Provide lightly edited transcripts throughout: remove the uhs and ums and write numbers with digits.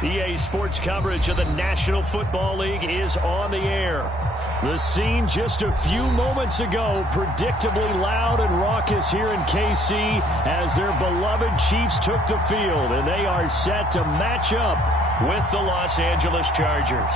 EA Sports coverage of the National Football League is on the air. The scene just a few moments ago, predictably loud and raucous here in KC as their beloved Chiefs took the field, and they are set to match up with the Los Angeles Chargers.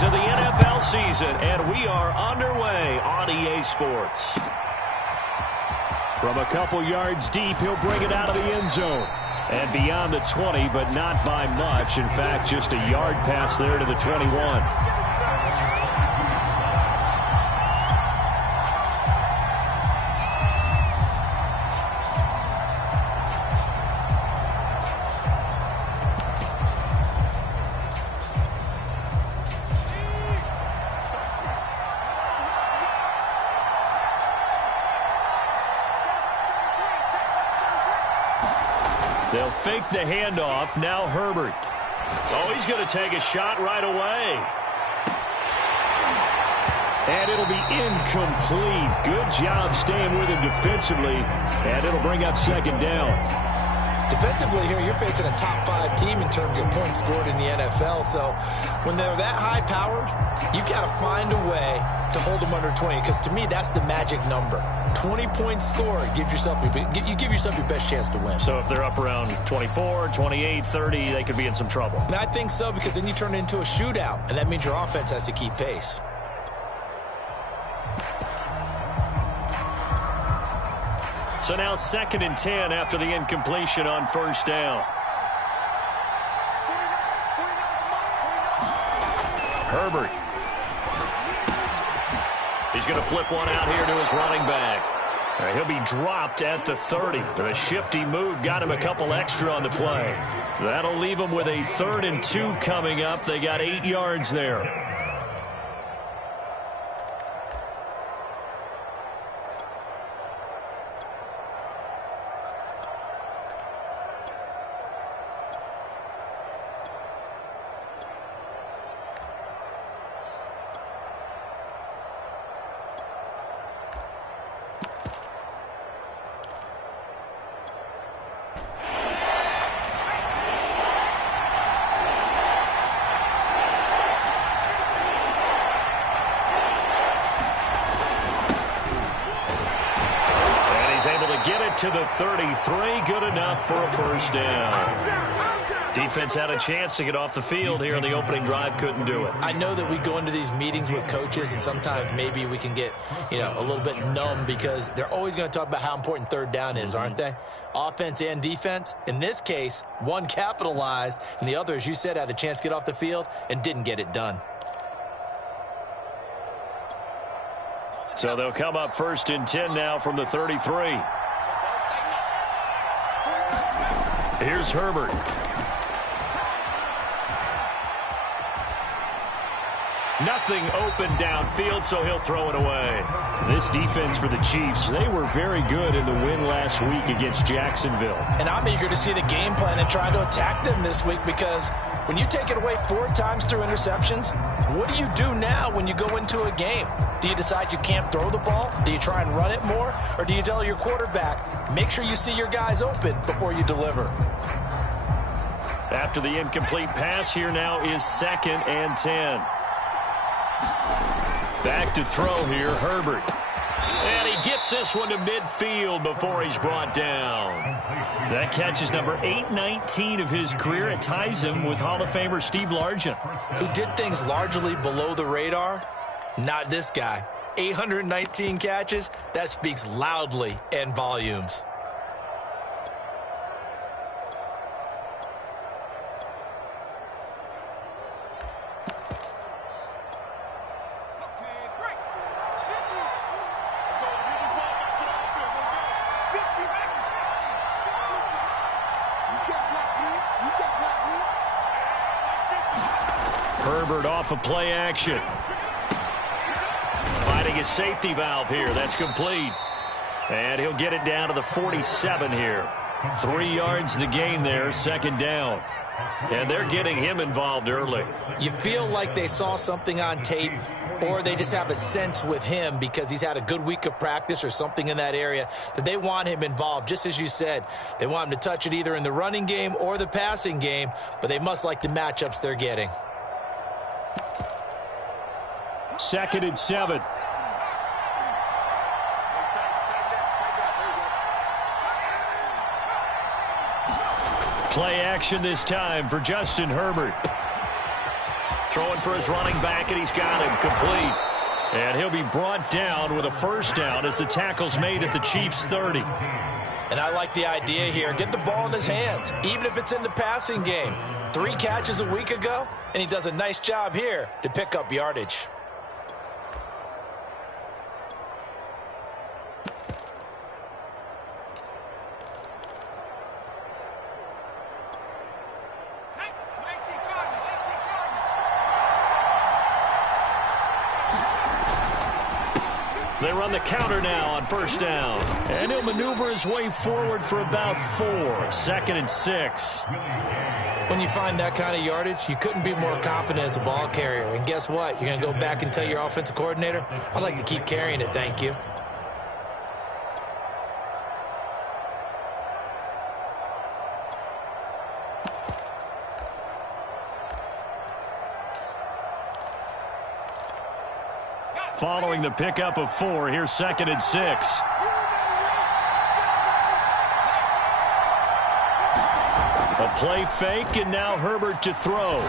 Of the NFL season, and we are underway on EA Sports. From a couple yards deep, he'll bring it out of the end zone. And beyond the 20, but not by much. In fact, just a yard pass there to the 21. They'll fake the handoff. Now Herbert. Oh, he's going to take a shot right away. And it'll be incomplete. Good job staying with him defensively. And it'll bring up second down. Defensively here, you're facing a top 5 team in terms of points scored in the NFL. So when they're that high-powered, you've got to find a way to hold them under 20. Because to me, that's the magic number. 20 points scored, you give yourself your best chance to win. So if they're up around 24, 28, 30, they could be in some trouble. And I think so, because then you turn it into a shootout, and that means your offense has to keep pace. So now 2nd and 10 after the incompletion on first down. Herbert. He's going to flip one out here to his running back. He'll be dropped at the 30. The shifty move got him a couple extra on the play. That'll leave him with a 3rd and 2 coming up. They got 8 yards there. Get it to the 33. Good enough for a first down. Defense had a chance to get off the field here on the opening drive. Couldn't do it. I know that we go into these meetings with coaches, and sometimes maybe we can get, a little bit numb because they're always going to talk about how important third down is, aren't they? Offense and defense. In this case, one capitalized, and the other, as you said, had a chance to get off the field and didn't get it done. So they'll come up 1st and 10 now from the 33. Here's Herbert. Nothing open downfield, so he'll throw it away. This defense for the Chiefs, they were very good in the win last week against Jacksonville. And I'm eager to see the game plan and try to attack them this week, because when you take it away 4 times through interceptions, what do you do now when you go into a game? Do you decide you can't throw the ball? Do you try and run it more? Or do you tell your quarterback, make sure you see your guys open before you deliver? After the incomplete pass, here now is 2nd and 10. Back to throw here, Herbert. And he gets this one to midfield before he's brought down. That catch is number 819 of his career. It ties him with Hall of Famer Steve Largent, who did things largely below the radar. Not this guy. 819 catches, that speaks loudly in volumes. Herbert off of play action. finding his safety valve here. That's complete. And he'll get it down to the 47 here. 3 yards the gain there, second down. And they're getting him involved early. You feel like they saw something on tape, or they just have a sense with him because he's had a good week of practice or something in that area that they want him involved. Just as you said, they want him to touch it either in the running game or the passing game, but they must like the matchups they're getting. 2nd and 7. Play action this time for Justin Herbert. Throwing for his running back, and he's got him complete. And he'll be brought down with a first down as the tackle's made at the Chiefs' 30. And I like the idea here. Get the ball in his hands, even if it's in the passing game. 3 catches a week ago, and he does a nice job here to pick up yardage. They run the counter now on first down. And he'll maneuver his way forward for about 4. 2nd and 6. When you find that kind of yardage, you couldn't be more confident as a ball carrier. And guess what? You're going to go back and tell your offensive coordinator, I'd like to keep carrying it, thank you. Following the pickup of 4, here's 2nd and 6. A play fake, and now Herbert to throw.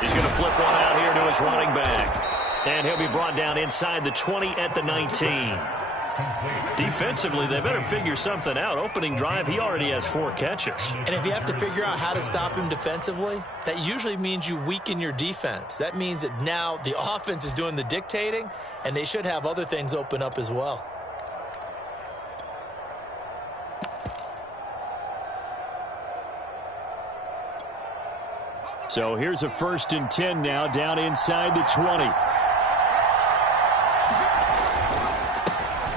He's going to flip one out here to his running back. And he'll be brought down inside the 20 at the 19. Defensively, they better figure something out. Opening drive, he already has 4 catches. And if you have to figure out how to stop him defensively, that usually means you weaken your defense. That means that now the offense is doing the dictating, and they should have other things open up as well. So here's a 1st and 10 now, down inside the 20.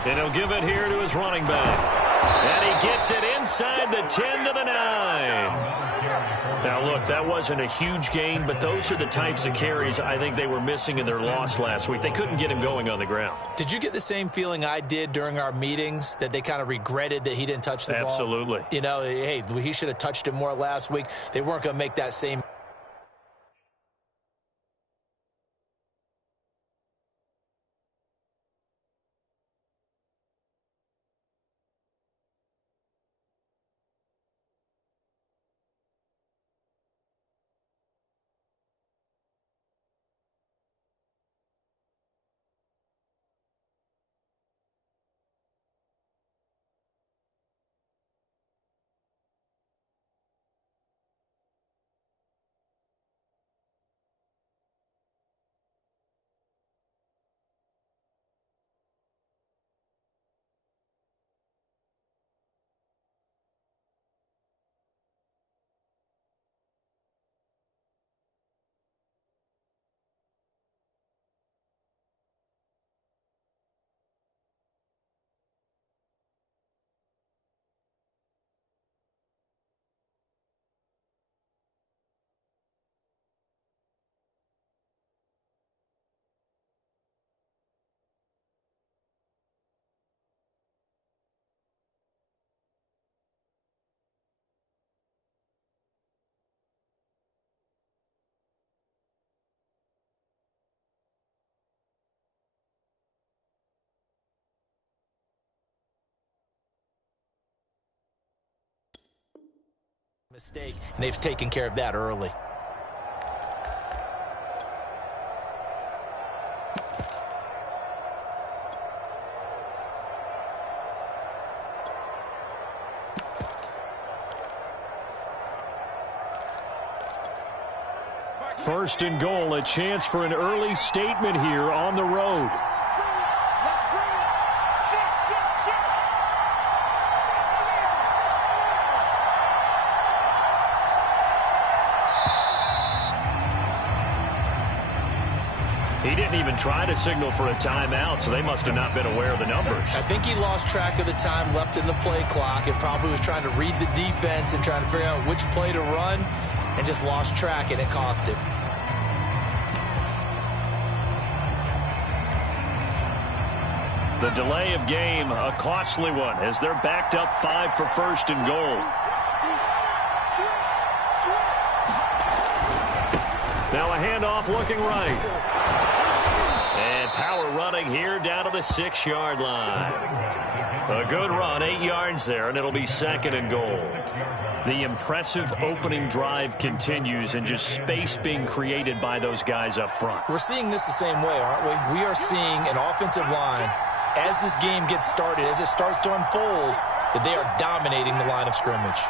And he'll give it here to his running back. And he gets it inside the 10 to the 9. Now, look, that wasn't a huge gain, but those are the types of carries I think they were missing in their loss last week. They couldn't get him going on the ground. Did you get the same feeling I did during our meetings, that they kind of regretted that he didn't touch the ball? Absolutely. You know, hey, he should have touched it more last week. They weren't going to make that same mistake, and they've taken care of that early. First and goal, a chance for an early statement here on the road. He didn't even try to signal for a timeout, so they must have not been aware of the numbers. I think he lost track of the time left in the play clock and probably was trying to read the defense and trying to figure out which play to run and just lost track, and it cost him. The delay of game, a costly one, as they're backed up 5 for first and goal. Now a handoff looking right. And power running here down to the 6-yard line. A good run, 8 yards there, and it'll be second and goal. The impressive opening drive continues, and just space being created by those guys up front. We're seeing this the same way, aren't we? We are seeing an offensive line, as this game gets started, as it starts to unfold, that they are dominating the line of scrimmage.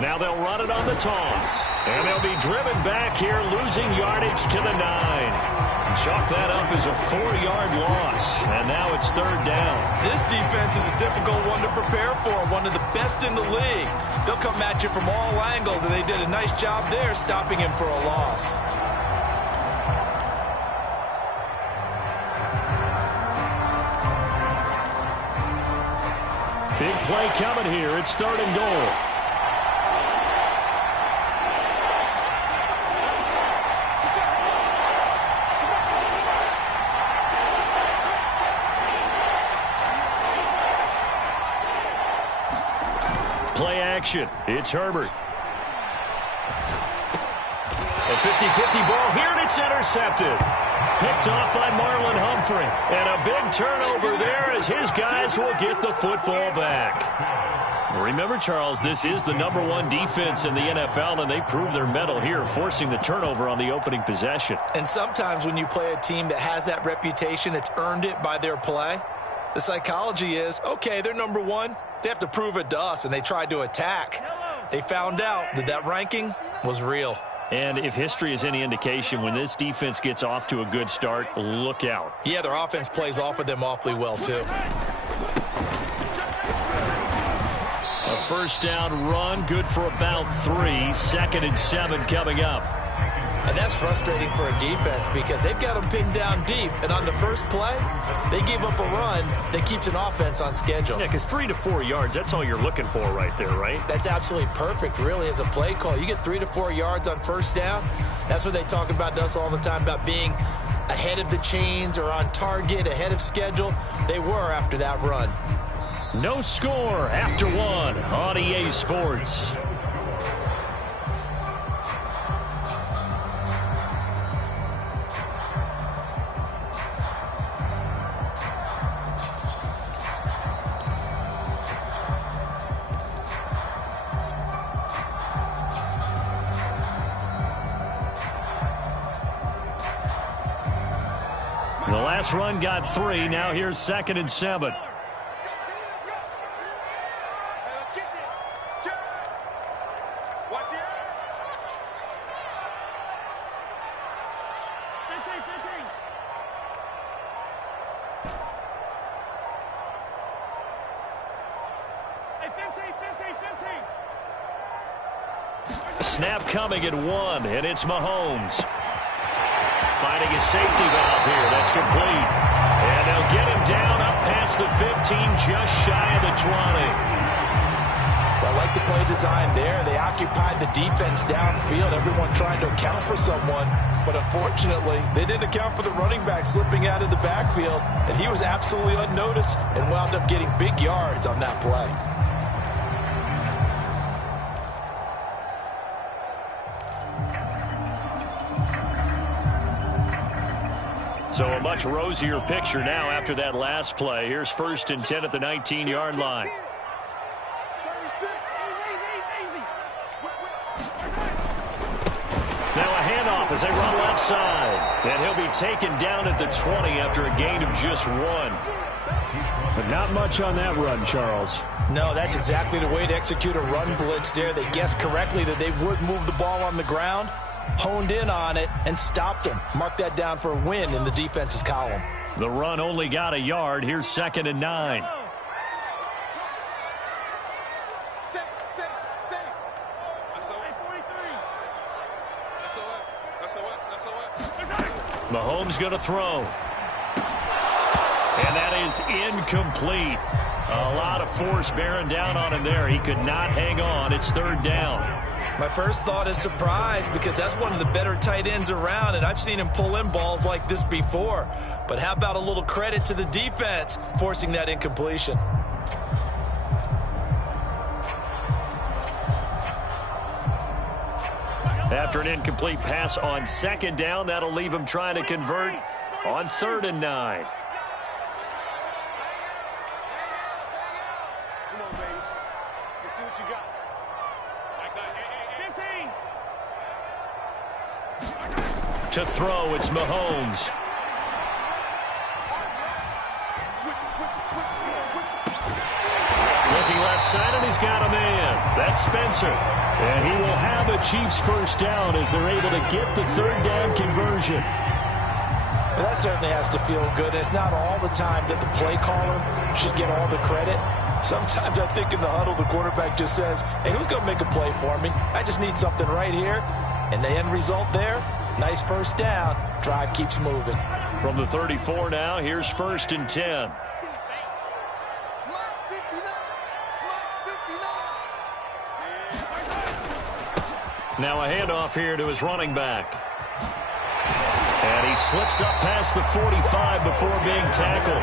Now they'll run it on the toss. And they'll be driven back here, losing yardage to the 9. Chalk that up as a 4-yard loss. And now it's third down. This defense is a difficult one to prepare for, one of the best in the league. They'll come at you from all angles, and they did a nice job there stopping him for a loss. Big play coming here. It's third and goal. Play action. It's Herbert. A 50-50 ball here, and it's intercepted. Picked off by Marlon Humphrey. And a big turnover there as his guys will get the football back. Remember, Charles, this is the #1 defense in the NFL, and they prove their mettle here, forcing the turnover on the opening possession. And sometimes when you play a team that has that reputation, that's earned it by their play, the psychology is, okay, they're #1. They have to prove it to us, and they tried to attack. They found out that that ranking was real. And if history is any indication, when this defense gets off to a good start, look out. Yeah, their offense plays off of them awfully well, too. A first down run, good for about 3. 2nd and 7 coming up. And that's frustrating for a defense because they've got them pinned down deep. And on the first play, they give up a run that keeps an offense on schedule. Yeah, because 3 to 4 yards, that's all you're looking for right there, right? That's absolutely perfect, really, as a play call. You get 3 to 4 yards on first down. That's what they talk about to us all the time, about being ahead of the chains or on target, ahead of schedule. They were after that run. No score after 1 on EA Sports. The last run got 3. Now here's 2nd and 7. Snap coming at 1, and it's Mahomes. Finding his safety valve here. That's complete. And they'll get him down up past the 15, just shy of the 20. I like the play design there. They occupied the defense downfield, everyone trying to account for someone. But unfortunately, they didn't account for the running back slipping out of the backfield. And he was absolutely unnoticed and wound up getting big yards on that play. So a much rosier picture now after that last play. Here's 1st and 10 at the 19-yard line. Now a handoff as they run left side. And he'll be taken down at the 20 after a gain of just 1. But not much on that run, Charles. No, that's exactly the way to execute a run blitz there. They guessed correctly that they would move the ball on the ground, honed in on it, and stopped them. Mark that down for a win in the defense's column. The run only got a yard. Here's 2nd and 9. Mahomes going to throw. And that is incomplete. A lot of force bearing down on him there. He could not hang on. It's 3rd down. My first thought is surprise, because that's one of the better tight ends around, and I've seen him pull in balls like this before. But how about a little credit to the defense forcing that incompletion? After an incomplete pass on 2nd down, that'll leave him trying to convert on 3rd and 9. Come on, baby. Let's see what you got. To throw, it's Mahomes. Looking left side, and he's got a man. That's Spencer. And he will have a Chiefs 1st down as they're able to get the 3rd down conversion. Well, that certainly has to feel good. It's not all the time that the play caller should get all the credit. Sometimes I think in the huddle, the quarterback just says, hey, who's going to make a play for me? I just need something right here. And the end result there, nice 1st down. Drive keeps moving. From the 34 now, here's 1st and 10. Now a handoff here to his running back. And he slips up past the 45 before being tackled.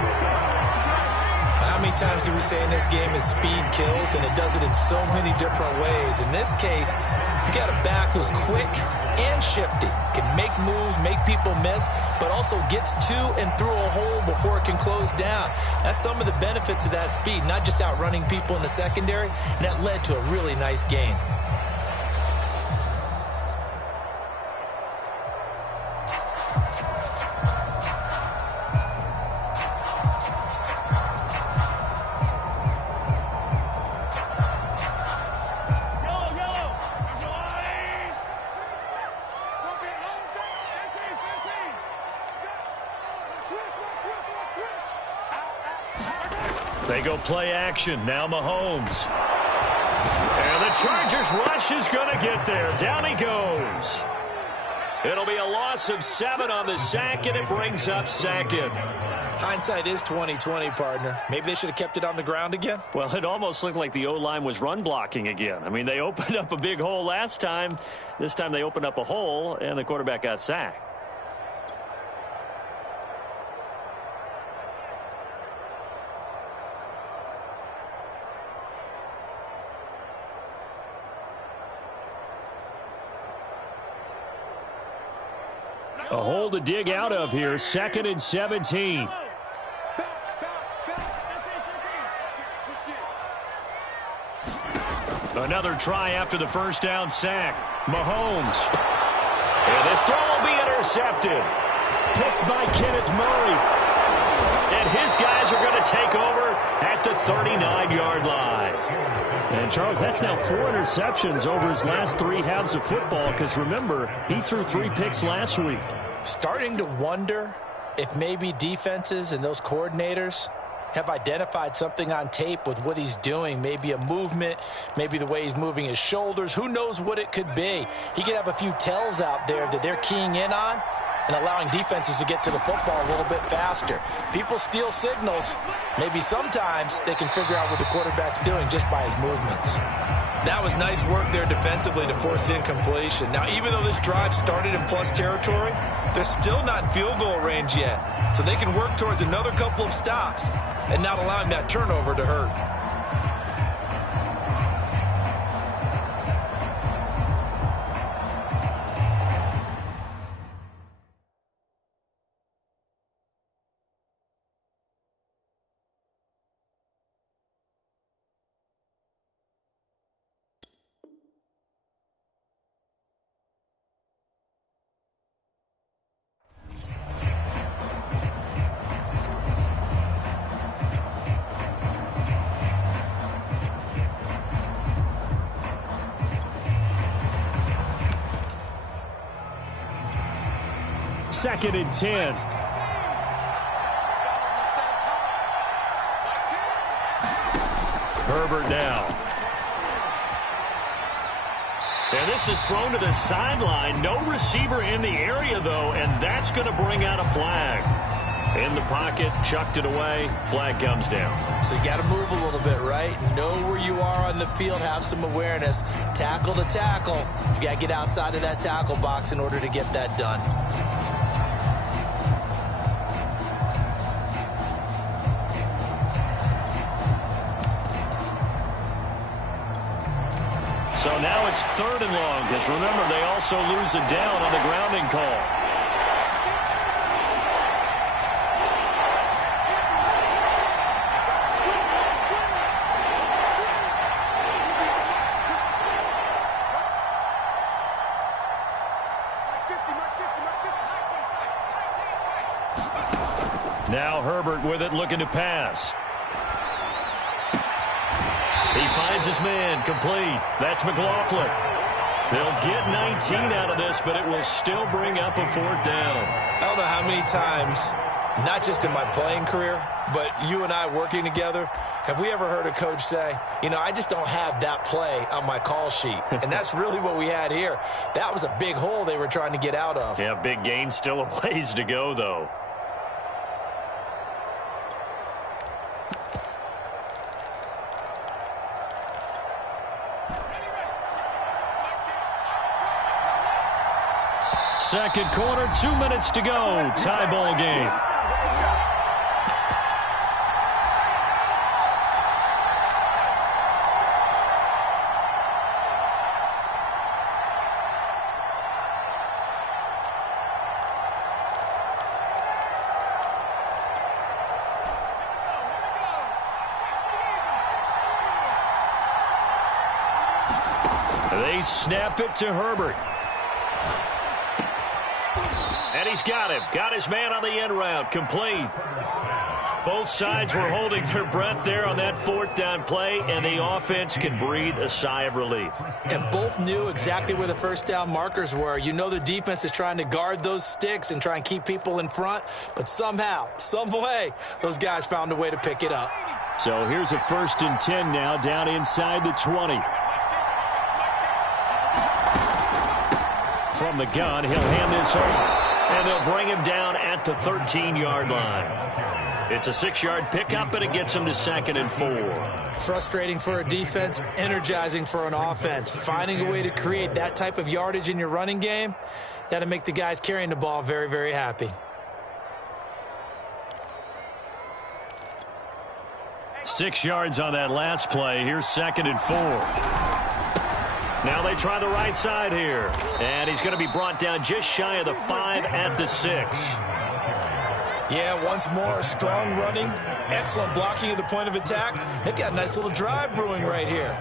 How many times do we say in this game is speed kills, and it does it in so many different ways. In this case, you got a back who's quick and shifty, can make moves, make people miss, but also gets to and through a hole before it can close down. That's some of the benefits of that speed, not just outrunning people in the secondary, and that led to a really nice gain. They go play action. Now Mahomes. And the Chargers rush is going to get there. Down he goes. It'll be a loss of 7 on the sack, and it brings up 2nd. Hindsight is 20/20, partner. Maybe they should have kept it on the ground again. Well, it almost looked like the O-line was run blocking again. I mean, they opened up a big hole last time. This time they opened up a hole, and the quarterback got sacked. A hole to dig out of here. 2nd and 17. Another try after the 1st down sack. Mahomes. And this throw will be intercepted. Picked by Kenneth Murray. And his guys are going to take over at the 39-yard line. And, Charles, that's now 4 interceptions over his last 3 halves of football, because, remember, he threw 3 picks last week. Starting to wonder if maybe defenses and those coordinators have identified something on tape with what he's doing. Maybe a movement, maybe the way he's moving his shoulders. Who knows what it could be? He could have a few tells out there that they're keying in on and allowing defenses to get to the football a little bit faster. People steal signals. Maybe sometimes they can figure out what the quarterback's doing just by his movements. That was nice work there defensively to force incompletion. Now, even though this drive started in plus territory, they're still not in field goal range yet. So they can work towards another couple of stops and not allowing that turnover to hurt. Second and 10. Herbert now. And this is thrown to the sideline. No receiver in the area, though, and that's going to bring out a flag. In the pocket, chucked it away, flag comes down. So you got to move a little bit, right? Know where you are on the field, have some awareness. Tackle to tackle. You got to get outside of that tackle box in order to get that done. So now it's 3rd and long, because remember, they also lose it down on the grounding call. Now Herbert with it, looking to pass. He finds his man, complete. That's McLaughlin. They'll get 19 out of this, but it will still bring up a 4th down. I don't know how many times, not just in my playing career, but you and I working together, have we ever heard a coach say, you know, I just don't have that play on my call sheet. And that's really what we had here. That was a big hole they were trying to get out of. Yeah, big gain, still a ways to go, though. Second quarter, 2 minutes to go. Tie ball game. They snap it to Herbert. And he's got him. Got his man on the end route. Complete. Both sides were holding their breath there on that 4th down play, and the offense can breathe a sigh of relief. And both knew exactly where the 1st down markers were. You know the defense is trying to guard those sticks and try and keep people in front, but somehow, some way, those guys found a way to pick it up. So here's a 1st and 10 now, down inside the 20. From the gun, he'll hand this off. And they'll bring him down at the 13-yard line. It's a 6-yard pickup, and it gets him to 2nd and 4. Frustrating for a defense, energizing for an offense. Finding a way to create that type of yardage in your running game, that'll make the guys carrying the ball very, very happy. 6 yards on that last play. Here's 2nd and 4. Now they try the right side here. And he's going to be brought down just shy of the 5 at the 6. Yeah, once more, strong running, excellent blocking at the point of attack. They've got a nice little drive brewing right here.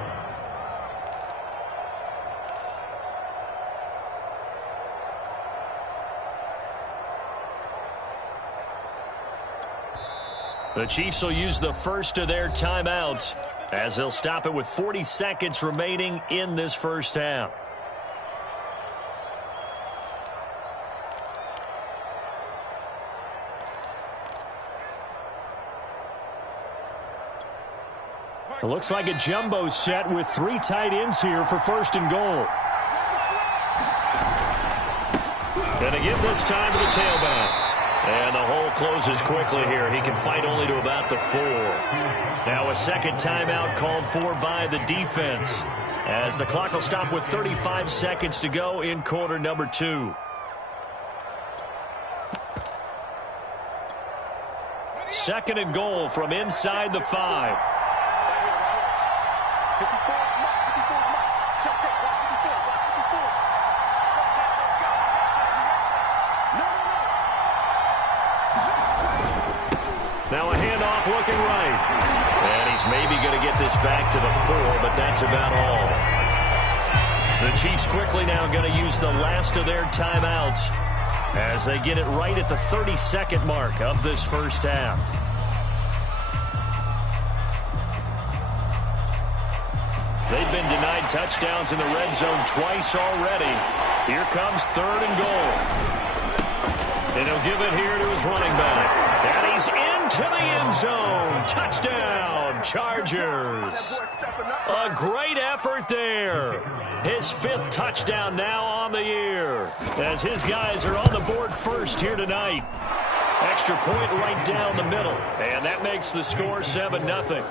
The Chiefs will use the first of their timeouts as they'll stop it with 40 seconds remaining in this first half. It looks like a jumbo set with 3 tight ends here for 1st and goal. Going to give this time to the tailback. And the hole closes quickly here. He can fight only to about the 4. Now a second timeout called for by the defense, as the clock will stop with 35 seconds to go in quarter number 2. Second and goal from inside the 5. Now a handoff looking right. And he's maybe going to get this back to the 4, but that's about all. The Chiefs quickly now going to use the last of their timeouts as they get it right at the 30-second mark of this first half. They've been denied touchdowns in the red zone twice already. Here comes 3rd and goal. And he'll give it here to his running back. And he's into the end zone. Touchdown, Chargers. A great effort there. His 5th touchdown now on the year, as his guys are on the board first here tonight. Extra point right down the middle, and that makes the score 7-0.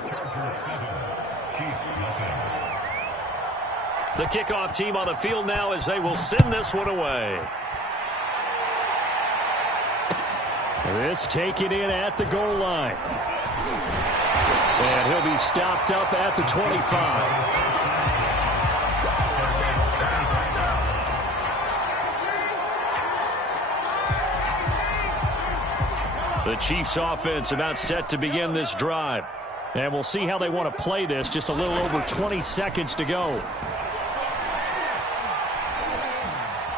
The kickoff team on the field now as they will send this one away. This taken in at the goal line. And he'll be stopped up at the 25. The Chiefs offense about set to begin this drive. And we'll see how they want to play this. Just a little over 20 seconds to go.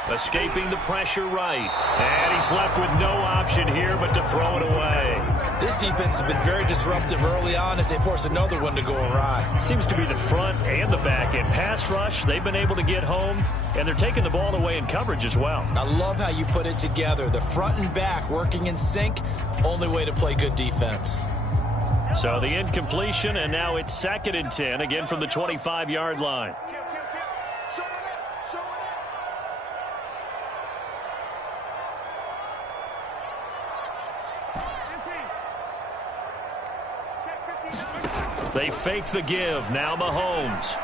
Escaping the pressure right. And he's left with no option here but to throw it away. This defense has been very disruptive early on as they force another one to go awry. Seems to be the front and the back end. Pass rush, they've been able to get home, and they're taking the ball away in coverage as well. I love how you put it together. The front and back working in sync, only way to play good defense. So the incompletion, and now it's 2nd and 10, again from the 25-yard line. They fake the give. Now Mahomes.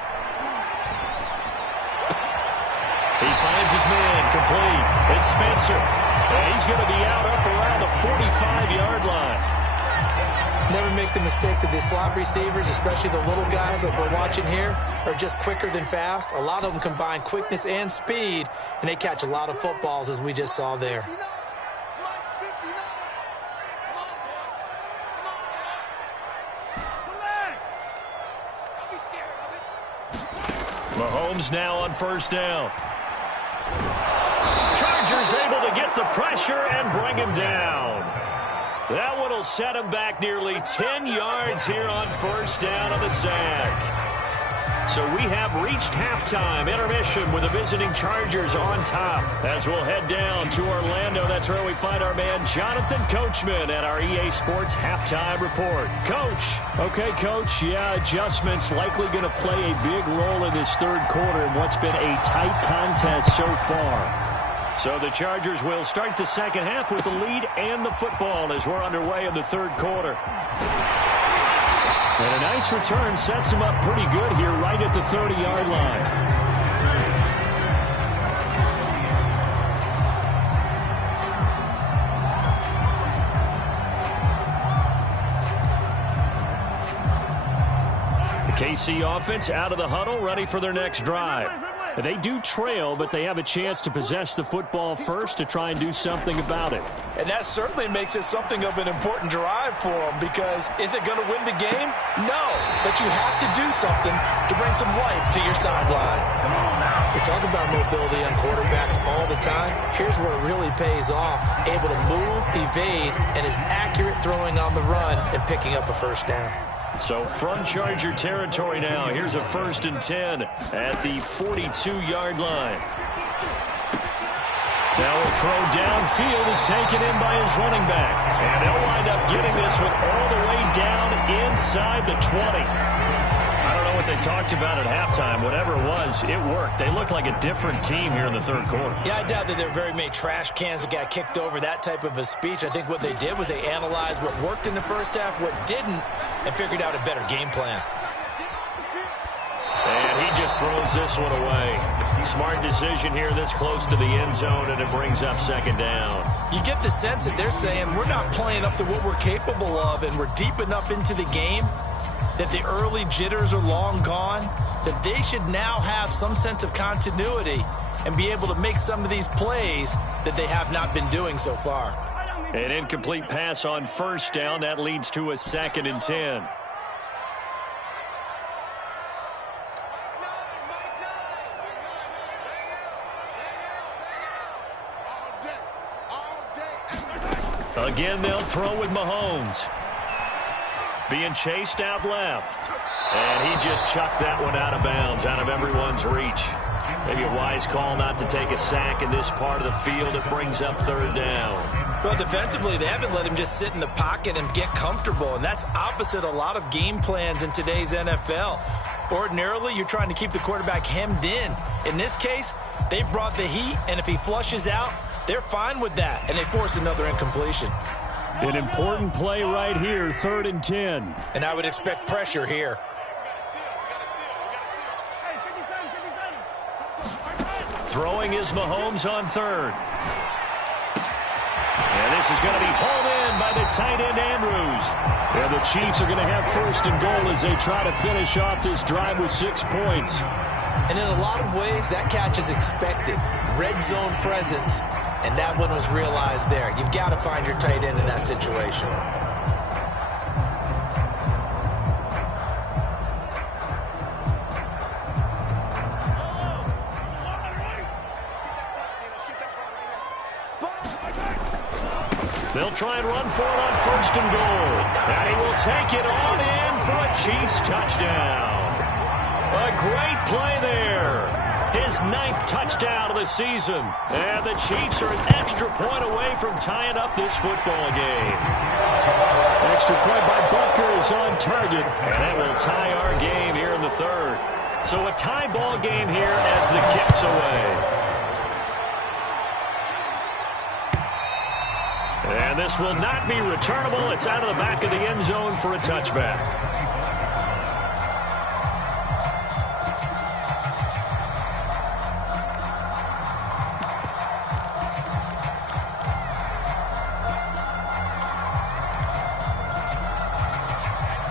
He finds his man complete. It's Spencer. And he's going to be out up around the 45-yard line. Never make the mistake that the slot receivers, especially the little guys like we're watching here, are just quicker than fast. A lot of them combine quickness and speed, and they catch a lot of footballs, as we just saw there. Mahomes now on 1st down. Chargers able to get the pressure and bring him down. That one will set him back nearly 10 yards here on 1st down on the sack. So we have reached halftime. Intermission with the visiting Chargers on top. As we'll head down to Orlando, that's where we find our man Jonathan Coachman at our EA Sports Halftime Report. Coach. Okay, Coach. Yeah, adjustments likely going to play a big role in this 3rd quarter in what's been a tight contest so far. So the Chargers will start the 2nd half with the lead and the football as we're underway in the 3rd quarter. And a nice return sets him up pretty good here right at the 30-yard line. The KC offense out of the huddle, ready for their next drive. They do trail, but they have a chance to possess the football first to try and do something about it. And that certainly makes it something of an important drive for them, because is it going to win the game? No, but you have to do something to bring some life to your sideline. We talk about mobility on quarterbacks all the time. Here's where it really pays off. Able to move, evade, and is accurate throwing on the run and picking up a 1st down. So from Charger territory now, here's a 1st and 10 at the 42-yard line. Now a throw downfield is taken in by his running back. And they'll wind up getting this one all the way down inside the 20. I don't know what they talked about at halftime. Whatever it was, it worked. They look like a different team here in the 3rd quarter. Yeah, I doubt that there were very many trash cans that got kicked over, that type of a speech. I think what they did was they analyzed what worked in the 1st half, what didn't, and figured out a better game plan. And he just throws this one away. Smart decision here this close to the end zone, and it brings up 2nd down. You get the sense that they're saying we're not playing up to what we're capable of, and we're deep enough into the game that the early jitters are long gone, that they should now have some sense of continuity and be able to make some of these plays that they have not been doing so far. An incomplete pass on 1st down. That leads to a 2nd and 10. Again, they'll throw with Mahomes. Being chased out left. And he just chucked that one out of bounds, out of everyone's reach. Maybe a wise call not to take a sack in this part of the field. It brings up 3rd down. Well, defensively, they haven't let him just sit in the pocket and get comfortable, and that's opposite a lot of game plans in today's NFL. Ordinarily, you're trying to keep the quarterback hemmed in. In this case, they brought the heat, and if he flushes out, they're fine with that, and they force another incompletion. An important play right here, 3rd and 10. And I would expect pressure here. Throwing is Mahomes on 3rd. And this is going to be hauled in by the tight end, Andrews. And the Chiefs are going to have 1st and goal as they try to finish off this drive with 6 points. And in a lot of ways, that catch is expected. Red zone presence, and that one was realized there. You've got to find your tight end in that situation. They'll try and run for it on 1st and goal. And he will take it on in for a Chiefs touchdown. A great play there. His 9th touchdown of the season. And the Chiefs are an extra point away from tying up this football game. Extra point by Butker is on target. And that will tie our game here in the 3rd. So a tie ball game here as the kick's away. And this will not be returnable. It's out of the back of the end zone for a touchback.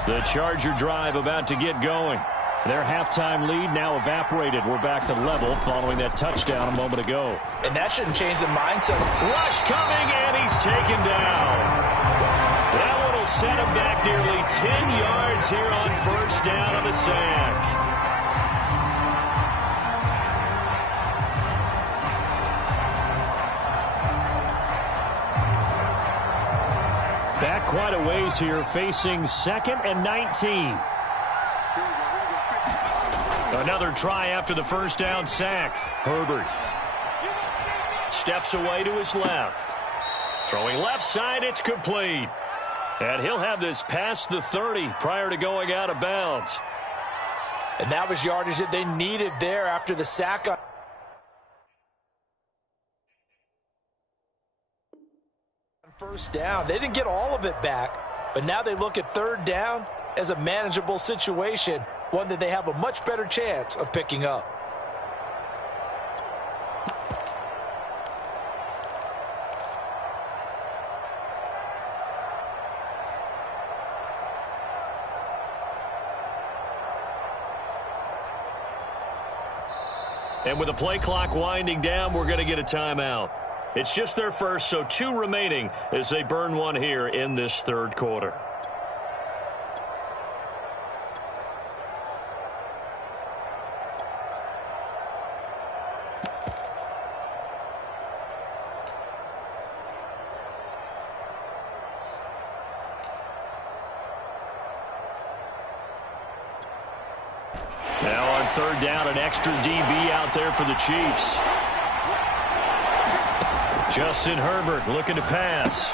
The Charger drive about to get going. Their halftime lead now evaporated. We're back to level following that touchdown a moment ago. And that shouldn't change the mindset. Rush coming, and he's taken down. That one will set him back nearly 10 yards here on 1st down on the sack. Back quite a ways here, facing 2nd and 19. Another try after the 1st down sack. Herbert steps away to his left. Throwing left side, it's complete. And he'll have this past the 30 prior to going out of bounds. And that was yardage that they needed there after the sack on 1st down. They didn't get all of it back, but now they look at 3rd down as a manageable situation, one that they have a much better chance of picking up. And with the play clock winding down, we're going to get a timeout. It's just their first, so 2 remaining as they burn one here in this 3rd quarter. Now on 3rd down, an extra DB out there for the Chiefs. Justin Herbert looking to pass.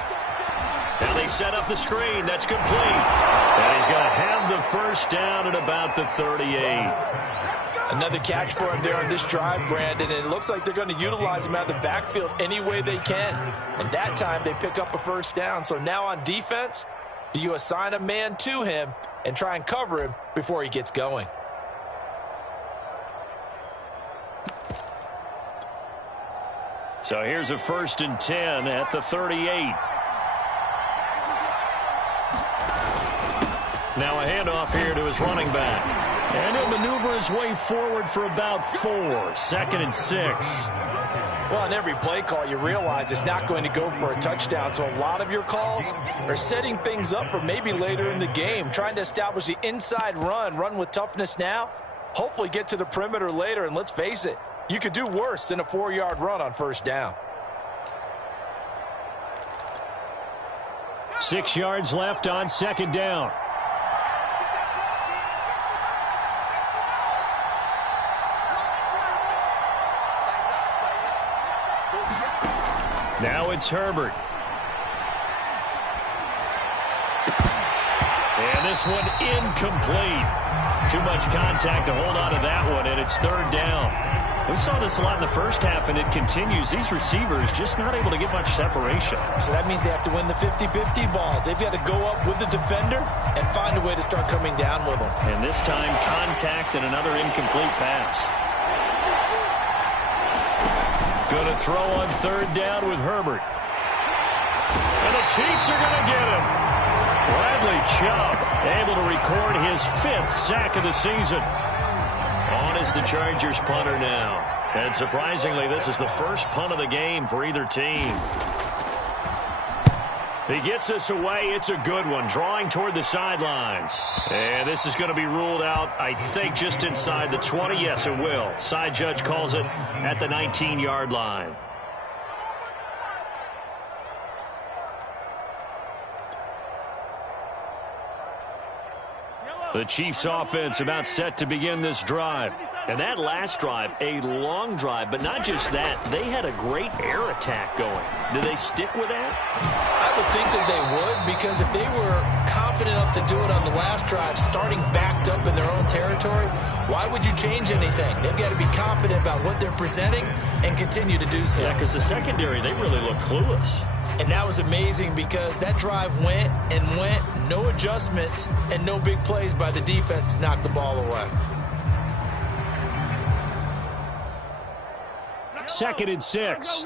Now they set up the screen. That's complete. And he's going to have the 1st down at about the 38. Another catch for him there on this drive, Brandon, and it looks like they're going to utilize him out of the backfield any way they can. And that time they pick up a 1st down. So now on defense, do you assign a man to him and try and cover him before he gets going? So here's a 1st and 10 at the 38. Now a handoff here to his running back. And he'll maneuver his way forward for about 4. 2nd and 6. Well, on every play call, you realize it's not going to go for a touchdown. So a lot of your calls are setting things up for maybe later in the game, trying to establish the inside run with toughness now, hopefully get to the perimeter later. And let's face it, you could do worse than a 4-yard run on 1st down. 6 yards left on 2nd down. Now it's Herbert. this one incomplete. Too much contact to hold on to that one, and it's third down. We saw this a lot in the first half, and it continues. These receivers just not able to get much separation. So that means they have to win the 50-50 balls. They've got to go up with the defender and find a way to start coming down with them. And this time, contact and another incomplete pass. Going to throw on third down with Herbert. And the Chiefs are going to get him. Bradley Chubb able to record his 5th sack of the season. On is the Chargers punter now. And surprisingly, this is the first punt of the game for either team. He gets us away. It's a good one. Drawing toward the sidelines. And this is going to be ruled out, I think, just inside the 20. Yes, it will. Side judge calls it at the 19-yard line. The Chiefs offense about set to begin this drive. And that last drive, a long drive, but not just that. They had a great air attack going. Do they stick with that? I would think that they would, because if they were confident enough to do it on the last drive, starting backed up in their own territory, why would you change anything? They've got to be confident about what they're presenting and continue to do so. Yeah, because the secondary, they really look clueless. And that was amazing because that drive went and went, no adjustments, and no big plays by the defense to knock the ball away. 2nd and 6.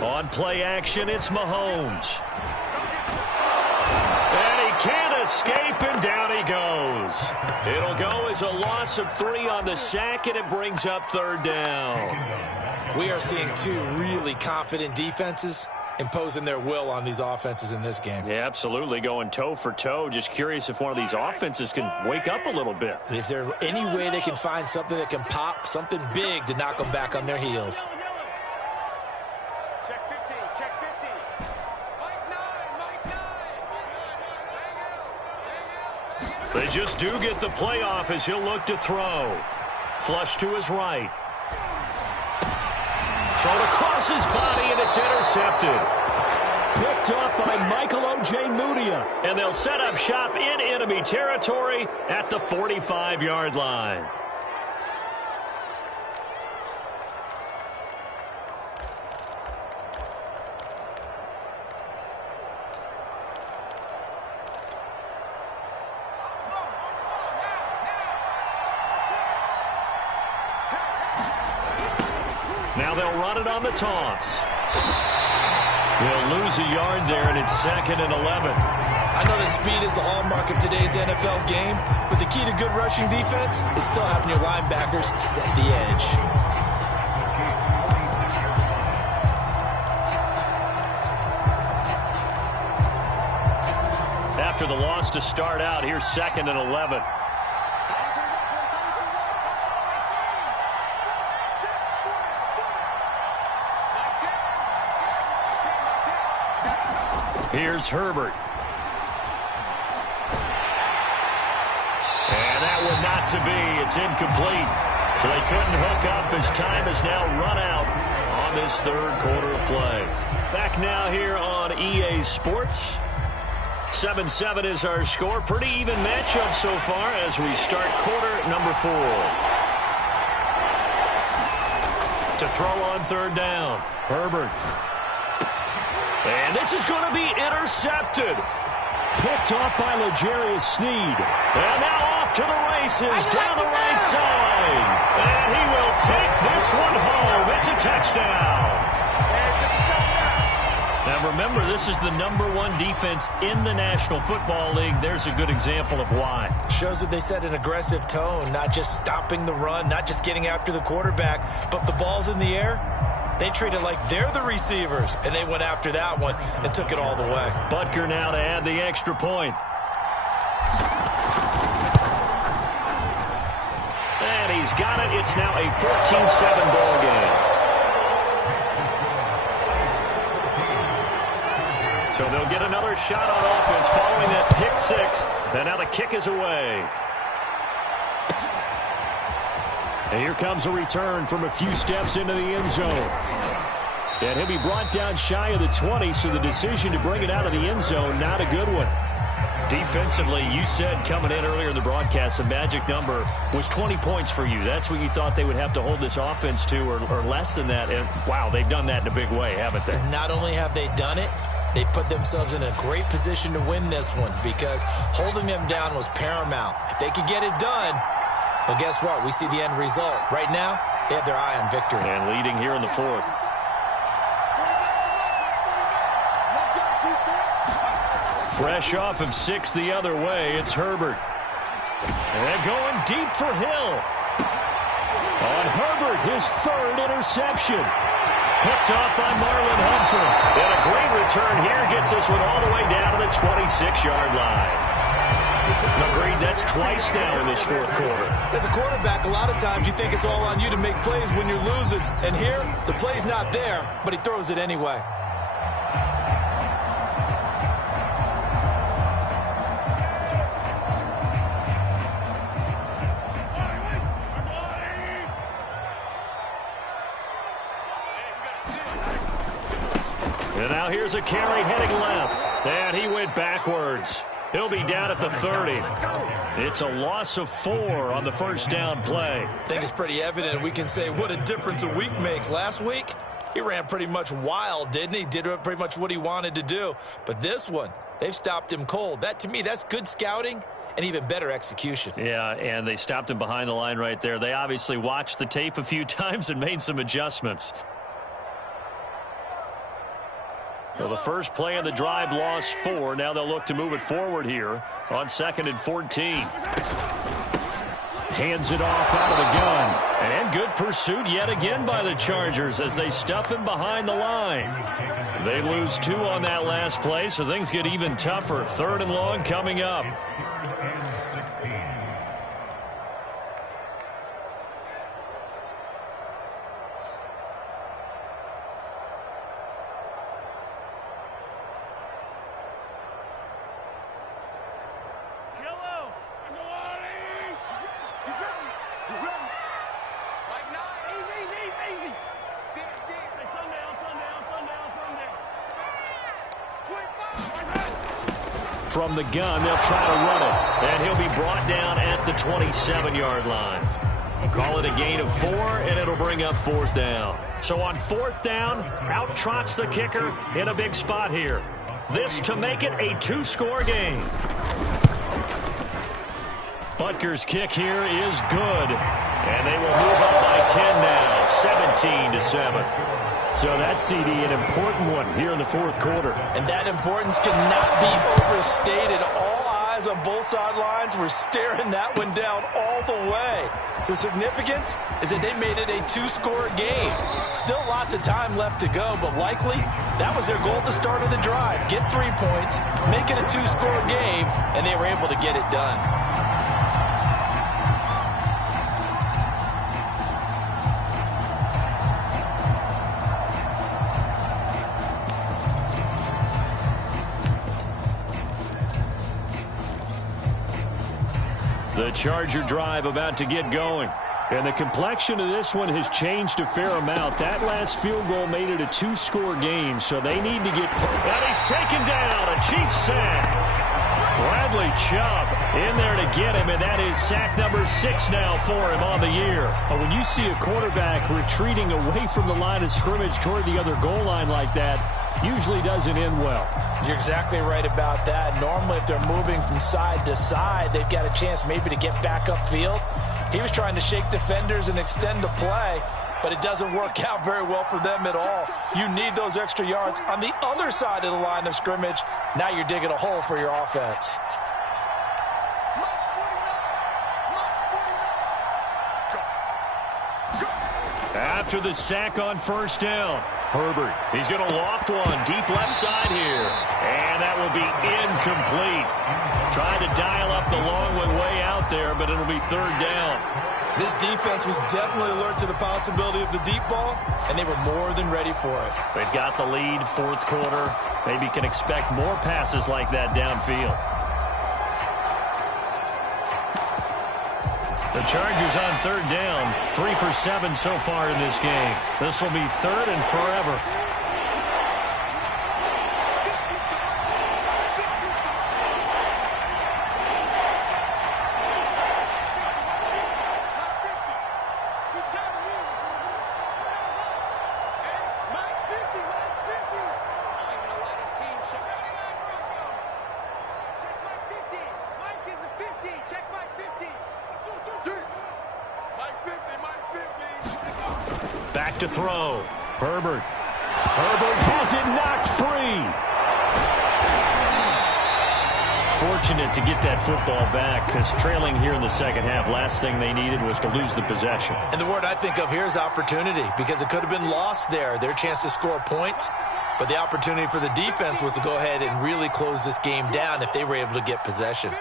On play action, it's Mahomes. And he can't escape, and down he goes. It'll go as a loss of 3 on the sack, and it brings up third down. We are seeing two really confident defenses imposing their will on these offenses in this game. Yeah, absolutely, going toe for toe. Just curious if one of these offenses can wake up a little bit. Is there any way they can find something that can pop, something big to knock them back on their heels? Check 50, check 50. Mike 9, Mike 9. They just do get the playoff as he'll look to throw. Flush to his right. Thrown across his body, and it's intercepted. Picked up by Michael O.J. Mudia. And they'll set up shop in enemy territory at the 45-yard line. Now they'll run it on the toss. They'll lose a yard there, and it's 2nd and 11. I know that speed is the hallmark of today's NFL game, but the key to good rushing defense is still having your linebackers set the edge. After the loss to start out, here's 2nd and 11. Here's Herbert. And that one not to be. It's incomplete. So they couldn't hook up as time has now run out on this third quarter of play. Back now here on EA Sports. 7-7 is our score. Pretty even matchup so far as we start quarter number 4. To throw on third down. Herbert. And this is going to be intercepted. Picked off by L'Jarius Sneed. And now off to the races down the right side. And he will take this one home. It's a touchdown. Now remember, this is the #1 defense in the National Football League. There's a good example of why. Shows that they set an aggressive tone, not just stopping the run, not just getting after the quarterback, but the ball's in the air. They treat it like they're the receivers, and they went after that one and took it all the way. Butker now to add the extra point. And he's got it. It's now a 14-7 ball game. So they'll get another shot on offense following that pick 6. And now the kick is away. And here comes a return from a few steps into the end zone. And he'll be brought down shy of the 20, so the decision to bring it out of the end zone, not a good one. Defensively, you said coming in earlier in the broadcast, the magic number was 20 points for you. That's what you thought they would have to hold this offense to, or less than that. And, wow, they've done that in a big way, haven't they? Not only have they done it, they put themselves in a great position to win this one because holding them down was paramount. If they could get it done, well, guess what? We see the end result. Right now, they have their eye on victory. And leading here in the fourth. Fresh off of 6 the other way, it's Herbert. And going deep for Hill. On Herbert, his third interception. Picked off by Marlon Humphrey. And a great return here gets this one all the way down to the 26-yard line. Agreed, that's twice now in this fourth quarter. As a quarterback, a lot of times you think it's all on you to make plays when you're losing. And here, the play's not there, but he throws it anyway. And now here's a carry heading left. And he went backwards. He'll be down at the 30. It's a loss of 4 on the first down play. I think it's pretty evident. We can say what a difference a week makes. Last week, he ran pretty much wild, didn't he? Did pretty much what he wanted to do. But this one, they've stopped him cold. That, to me, that's good scouting and even better execution. Yeah, and they stopped him behind the line right there. They obviously watched the tape a few times and made some adjustments. So the first play of the drive lost 4. Now they'll look to move it forward here on 2nd and 14. Hands it off out of the gun. And good pursuit yet again by the Chargers as they stuff him behind the line. They lose 2 on that last play, so things get even tougher. 3rd and long coming up. From the gun, they'll try to run it. And he'll be brought down at the 27-yard line. Call it a gain of 4, and it'll bring up 4th down. So on 4th down, out trots the kicker in a big spot here. This to make it a 2-score game. Butker's kick here is good. And they will move up by 10 now, 17-7. So that CD, an important one here in the fourth quarter. And that importance cannot be overstated. All eyes on both sidelines were staring that one down all the way. The significance is that they made it a 2-score game. Still lots of time left to go, but likely that was their goal at the start of the drive. Get 3 points, make it a 2-score game, and they were able to get it done. The Charger drive about to get going. And the complexion of this one has changed a fair amount. That last field goal made it a 2-score game, so they need to get... And he's taken down, a Chiefs sack. Bradley Chubb in there to get him, and that is sack number 6 now for him on the year. When you see a quarterback retreating away from the line of scrimmage toward the other goal line like that, usually doesn't end well. You're exactly right about that. Normally, if they're moving from side to side, they've got a chance maybe to get back upfield. He was trying to shake defenders and extend the play, but it doesn't work out very well for them at all. You need those extra yards on the other side of the line of scrimmage. Now you're digging a hole for your offense. After the sack on first down, Herbert, he's going to loft one deep left side here. And that will be incomplete. Tried to dial up the long one way out there, but it'll be 3rd down. This defense was definitely alert to the possibility of the deep ball, and they were more than ready for it. They've got the lead, fourth quarter. Maybe can expect more passes like that downfield. The Chargers on third down, 3 for 7 so far in this game. This will be third and forever. Back to throw. Herbert. Herbert has it knocked free. Fortunate to get that football back because trailing here in the second half, last thing they needed was to lose the possession. And the word I think of here is opportunity, because it could have been lost there. Their chance to score points, but the opportunity for the defense was to go ahead and really close this game down if they were able to get possession.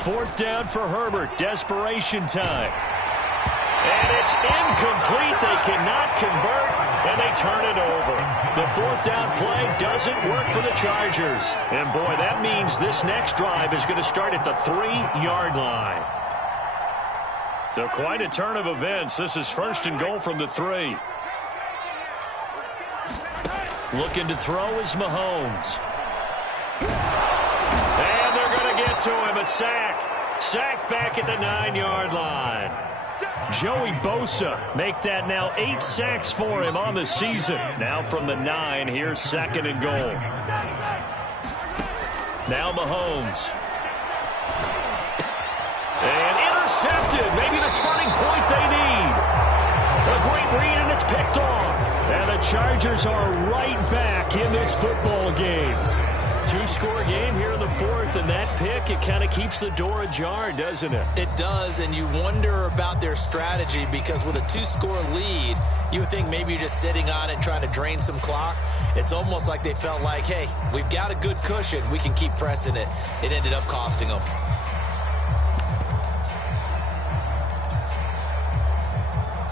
Fourth down for Herbert. Desperation time. And it's incomplete. They cannot convert, and they turn it over. The fourth down play doesn't work for the Chargers. And, boy, that means this next drive is going to start at the 3-yard line. So quite a turn of events. This is first and goal from the 3. Looking to throw is Mahomes. And they're going to get to him. A sack. Sacked back at the 9-yard line. Joey Bosa make that now 8 sacks for him on the season. Now from the 9, here's second and goal. Now Mahomes. And intercepted. Maybe the turning point they need. A great read, and it's picked off. And the Chargers are right back in this football game. 2-score game here in the fourth, and that pick, it kind of keeps the door ajar, doesn't it? It does, and you wonder about their strategy, because with a 2-score lead, you would think maybe you're just sitting on it and trying to drain some clock. It's almost like they felt like, hey, we've got a good cushion. We can keep pressing it. It ended up costing them.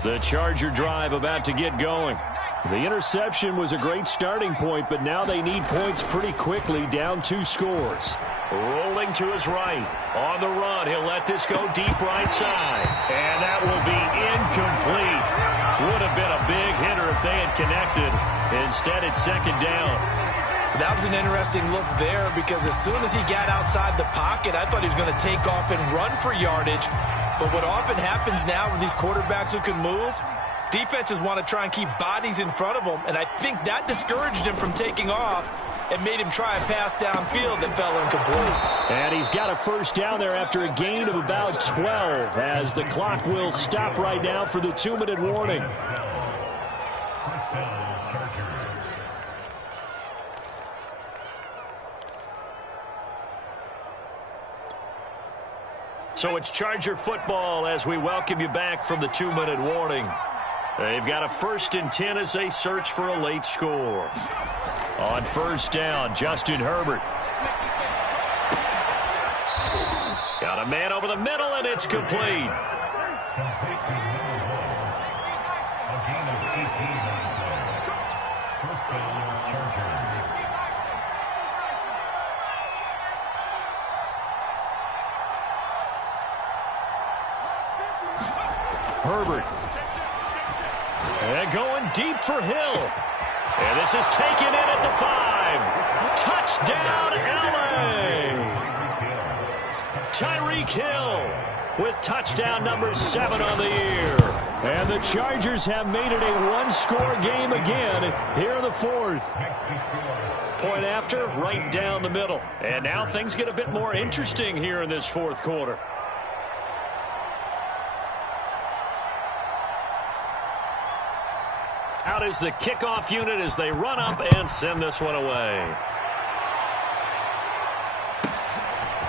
The Charger drive about to get going. The interception was a great starting point, but now they need points pretty quickly, down 2 scores. Rolling to his right. On the run, he'll let this go deep right side. And that will be incomplete. Would have been a big hitter if they had connected. Instead, it's second down. That was an interesting look there, because as soon as he got outside the pocket, I thought he was going to take off and run for yardage. But what often happens now with these quarterbacks who can move, defenses want to try and keep bodies in front of them, and I think that discouraged him from taking off and made him try a pass downfield that fell incomplete. And he's got a first down there after a gain of about 12, as the clock will stop right now for the 2-minute warning. So it's Charger football as we welcome you back from the 2-minute warning. They've got a 1st and 10 as they search for a late score. On first down, Justin Herbert. Got a man over the middle, and it's complete. Herbert. And going deep for Hill. And this is taken in at the 5. Touchdown, LA! Tyreek Hill with touchdown number 7 on the year. And the Chargers have made it a 1-score game again here in the fourth. Point after, right down the middle. And now things get a bit more interesting here in this fourth quarter. Out is the kickoff unit as they run up and send this one away.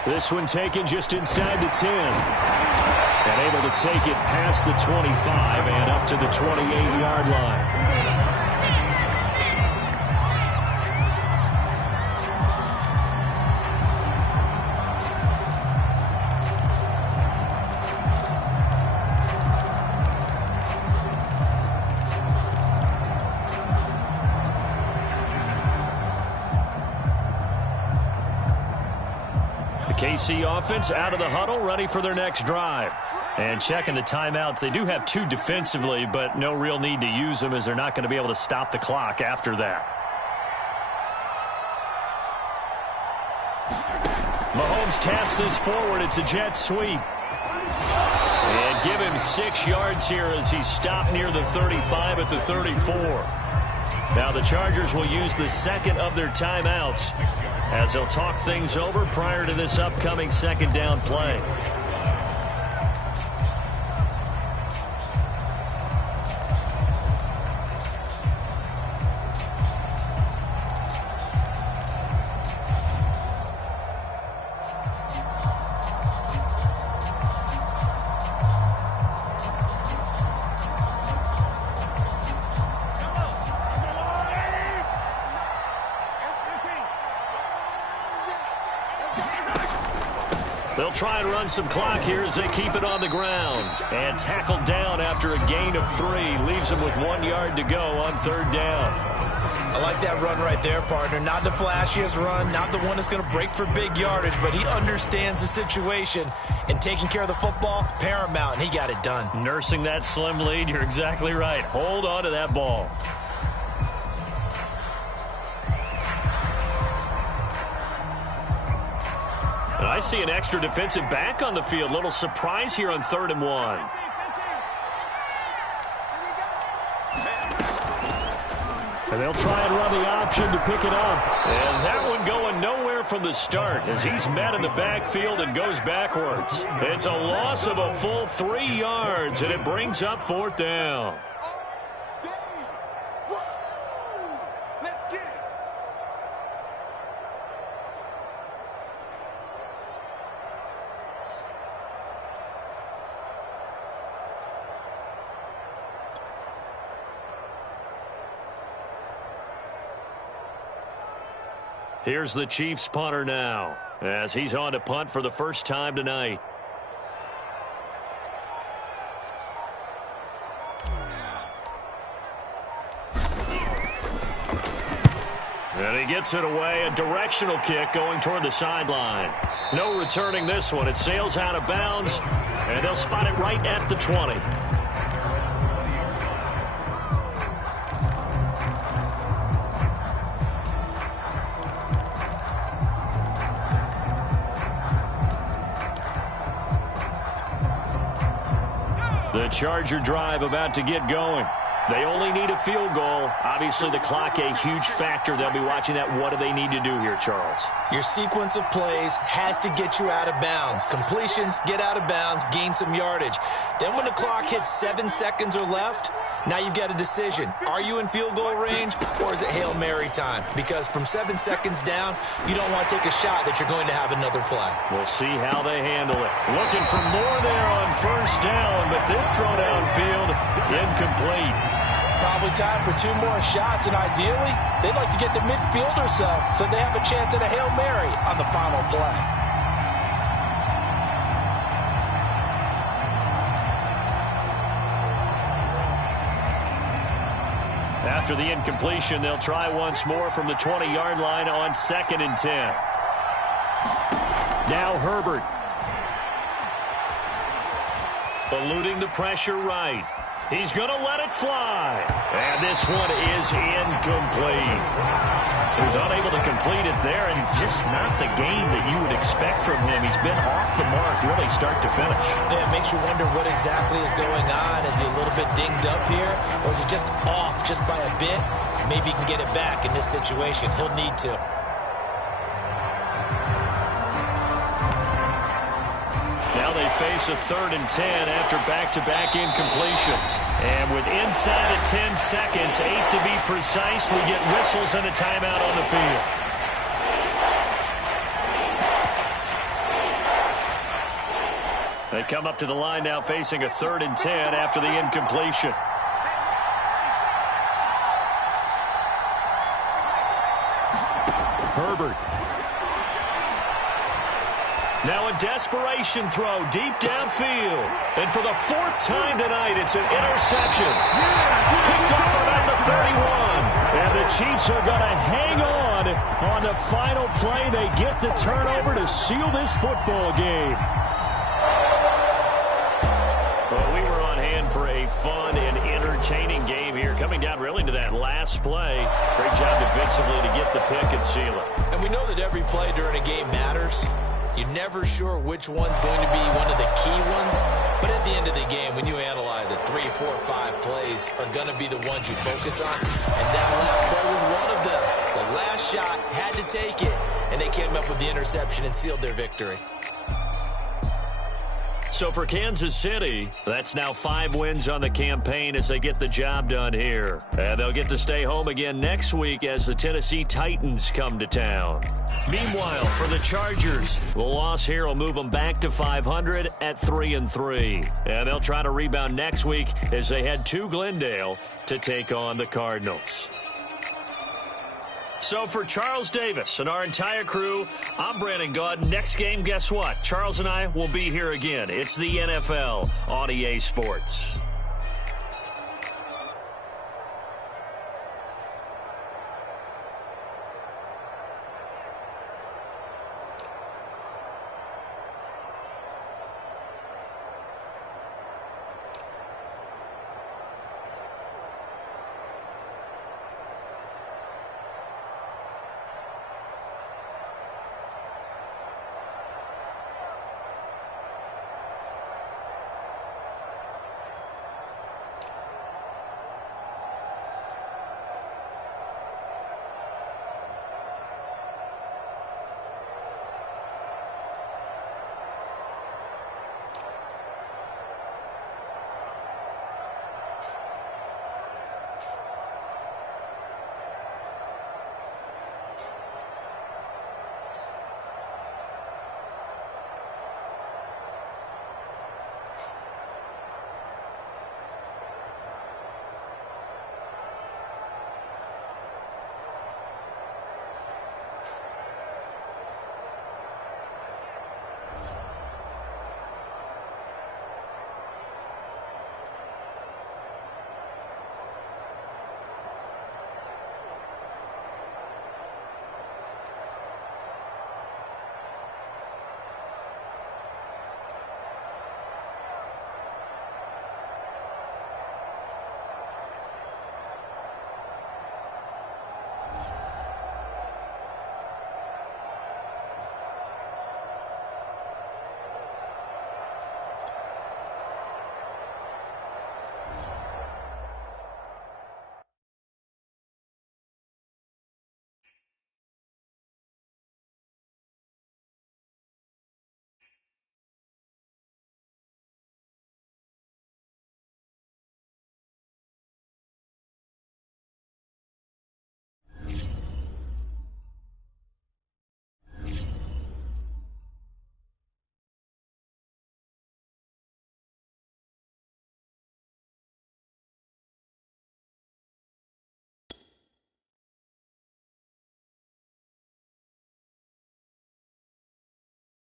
This one taken just inside the 10. And able to take it past the 25 and up to the 28-yard line. KC offense out of the huddle, ready for their next drive. And checking the timeouts, they do have 2 defensively, but no real need to use them as they're not going to be able to stop the clock after that. Mahomes taps this forward. It's a jet sweep. And give him 6 yards here as he's stopped near the 35 at the 34. Now the Chargers will use the second of their timeouts as they'll talk things over prior to this upcoming second down play. They'll try and run some clock here as they keep it on the ground. And tackled down after a gain of 3. Leaves them with 1 yard to go on 3rd down. I like that run right there, partner. Not the flashiest run, not the one that's going to break for big yardage, but he understands the situation, and taking care of the football, paramount, and he got it done. Nursing that slim lead, you're exactly right. Hold on to that ball. And I see an extra defensive back on the field. Little surprise here on 3rd and 1. And they'll try and run the option to pick it up. And that one going nowhere from the start as he's met in the backfield and goes backwards. It's a loss of a full 3 yards, and it brings up 4th down. Here's the Chiefs punter now as he's on to punt for the first time tonight. And he gets it away. A directional kick going toward the sideline. No returning this one. It sails out of bounds, and they'll spot it right at the 20. The Charger drive about to get going. They only need a field goal. Obviously, the clock a huge factor. They'll be watching that. What do they need to do here, Charles? Your sequence of plays has to get you out of bounds. Completions, get out of bounds, gain some yardage. Then when the clock hits 7 seconds or left, now you've got a decision. Are you in field goal range, or is it Hail Mary time? Because from 7 seconds down, you don't want to take a shot that you're going to have another play. We'll see how they handle it. Looking for more there on 1st down, but this throw downfield incomplete. Probably time for 2 more shots, and ideally, they'd like to get to midfield or so they have a chance at a Hail Mary on the final play. After the incompletion, they'll try once more from the 20-yard line on 2nd and 10. Now Herbert. Eluding the pressure right. He's going to let it fly. And this one is incomplete. He was unable to complete it there, and just not the game that you would expect from him. He's been off the mark really start to finish. Yeah, it makes you wonder what exactly is going on. Is he a little bit dinged up here, or is he just off just by a bit? Maybe he can get it back in this situation. He'll need to. Now they face a 3rd and 10 after back-to-back incompletions. And with inside of 10 seconds, 8 to be precise, we get whistles and a timeout on the field. They come up to the line now facing a 3rd and 10 after the incompletion. Herbert. Now a desperation throw deep downfield. And for the 4th time tonight, it's an interception. Picked off about the 31. And the Chiefs are going to hang on the final play. They get the turnover to seal this football game. Well, we were on hand for a fun and entertaining game here. Coming down really to that last play. Great job defensively to get the pick and seal it. And we know that every play during a game matters. You're never sure which one's going to be one of the key ones. But at the end of the game, when you analyze it, 3, 4, 5 plays are going to be the ones you focus on. And that last play was one of them. The last shot had to take it, and they came up with the interception and sealed their victory. So for Kansas City, that's now 5 wins on the campaign as they get the job done here. And they'll get to stay home again next week as the Tennessee Titans come to town. Meanwhile, for the Chargers, the loss here will move them back to 500 at 3-3. And they'll try to rebound next week as they head to Glendale to take on the Cardinals. So for Charles Davis and our entire crew, I'm Brandon Gaudin. Next game, guess what? Charles and I will be here again. It's the NFL on EA Sports.